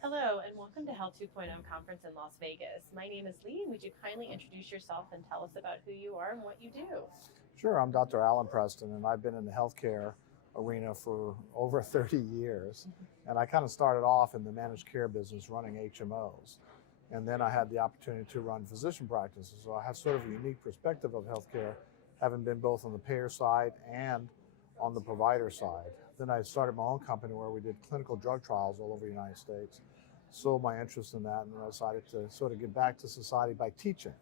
Hello, and welcome to Health 2.0 Conference in Las Vegas. My name is Lee, and would you kindly introduce yourself and tell us about who you are and what you do? Sure, I'm Dr. Alan Preston, and I've been in the healthcare arena for over 30 years. And I kind of started off in the managed care business running HMOs. And then I had the opportunity to run physician practices. So I have sort of a unique perspective of healthcare, having been both on the payer side and on the provider side. Then I started my own company where we did clinical drug trials all over the United States. Sold my interest in that, and I decided to sort of give back to society by teaching.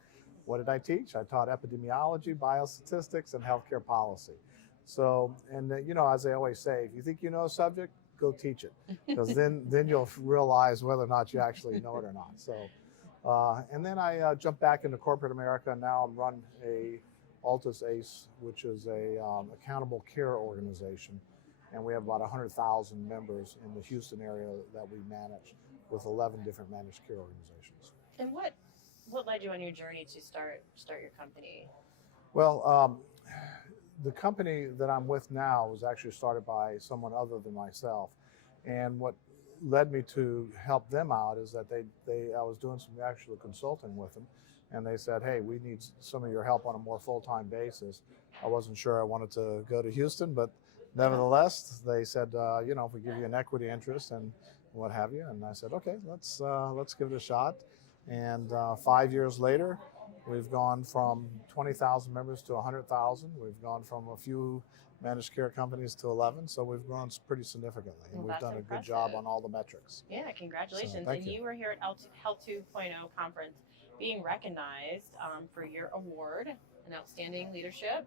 What did I teach? I taught epidemiology, biostatistics, and healthcare policy. So, and as I always say, if you think you know a subject, go teach it, because then you'll realize whether or not you actually know it or not. So, and then I jumped back into corporate America, and now I'm run a ATLUS ACE, which is a accountable care organization, and we have about 100,000 members in the Houston area that we manage with 11 different managed care organizations. And what led you on your journey to start your company? Well, the company that I'm with now was actually started by someone other than myself, and what led me to help them out is that I was doing some actual consulting with them, and they said, hey, we need some of your help on a more full-time basis. I wasn't sure I wanted to go to Houston, but nevertheless, they said, if we give you an equity interest and what have you, and I said, okay, let's give it a shot. And 5 years later, we've gone from 20,000 members to 100,000. We've gone from a few managed care companies to 11, so we've grown pretty significantly, and we've done a good job on all the metrics. Yeah, congratulations. So, and you were here at Health 2.0 Conference being recognized for your award and outstanding leadership.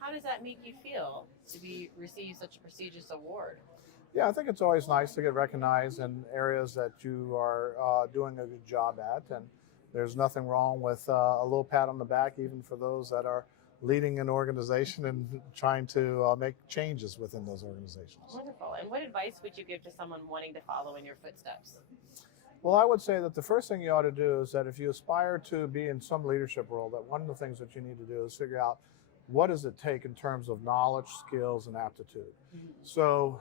How does that make you feel to receive such a prestigious award? Yeah, I think it's always nice to get recognized in areas that you are doing a good job at, and there's nothing wrong with a little pat on the back, even for those that are leading an organization and trying to make changes within those organizations. Wonderful. And what advice would you give to someone wanting to follow in your footsteps? Well, I would say that the first thing you ought to do is that if you aspire to be in some leadership role, that one of the things that you need to do is figure out what does it take in terms of knowledge, skills, and aptitude. Mm-hmm. So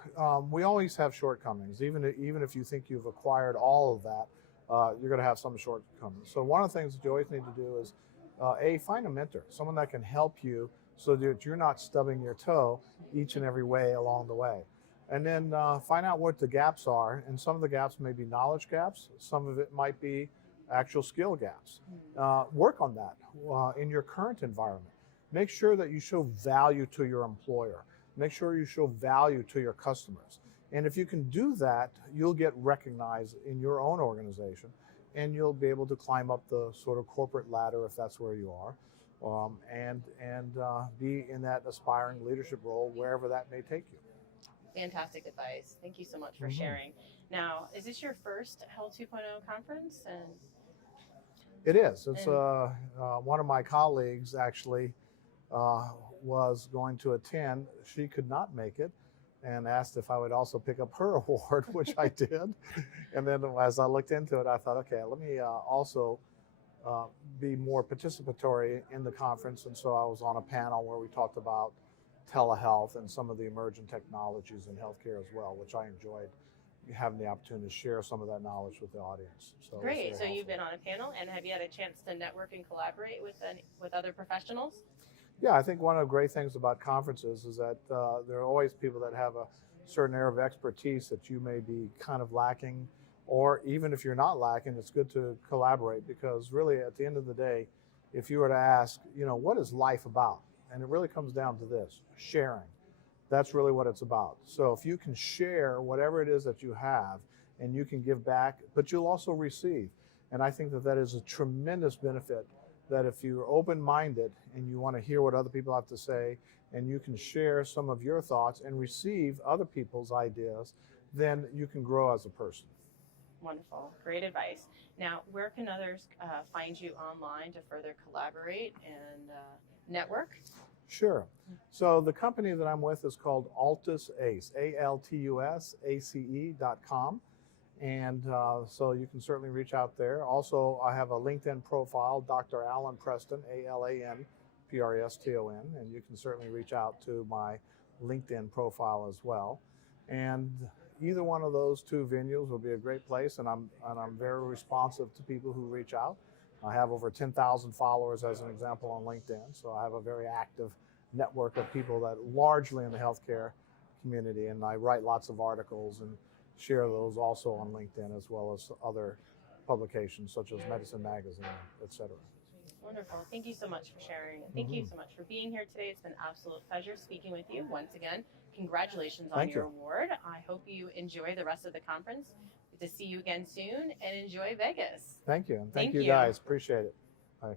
we always have shortcomings. Even if you think you've acquired all of that, you're going to have some shortcomings. So one of the things that you always need to do is, find a mentor, someone that can help you so that you're not stubbing your toe each and every way along the way. And then find out what the gaps are. And some of the gaps may be knowledge gaps. Some of it might be actual skill gaps. Work on that in your current environment. Make sure that you show value to your employer. Make sure you show value to your customers. And if you can do that, you'll get recognized in your own organization, and you'll be able to climb up the sort of corporate ladder if that's where you are, and be in that aspiring leadership role wherever that may take you. Fantastic advice. Thank you so much for sharing. Now, is this your first Health 2.0 conference? It is. It's one of my colleagues actually was going to attend. She could not make it and asked if I would also pick up her award, which I did. And then as I looked into it, I thought, okay, let me also be more participatory in the conference. And so I was on a panel where we talked about telehealth and some of the emerging technologies in healthcare as well, which I enjoyed having the opportunity to share some of that knowledge with the audience. So great. So you've been on a panel, and have you had a chance to network and collaborate with other professionals? Yeah, I think one of the great things about conferences is that there are always people that have a certain area of expertise that you may be kind of lacking, or even if you're not lacking, it's good to collaborate, because really at the end of the day, if you were to ask, what is life about? And it really comes down to this, sharing. That's really what it's about. So if you can share whatever it is that you have, and you can give back, but you'll also receive. And I think that is a tremendous benefit, that if you're open-minded and you want to hear what other people have to say, and you can share some of your thoughts and receive other people's ideas, then you can grow as a person. Wonderful. Great advice. Now, where can others find you online to further collaborate and network? Sure. So the company that I'm with is called ATLUS ACE, ALTUSACE.com. And so you can certainly reach out there. Also, I have a LinkedIn profile, Dr. Alan Preston, ALAN PRESTON, and you can certainly reach out to my LinkedIn profile as well. And either one of those two venues will be a great place, and I'm very responsive to people who reach out. I have over 10,000 followers as an example on LinkedIn, so I have a very active network of people that largely in the healthcare community, and I write lots of articles and share those also on LinkedIn as well as other publications such as Medicine Magazine, etc. Wonderful. Thank you so much for sharing. And thank you so much for being here today. It's been an absolute pleasure speaking with you. Once again, congratulations on your award. I hope you enjoy the rest of the conference. Good to see you again soon, and enjoy Vegas. Thank you. And thank you guys. Appreciate it. Bye.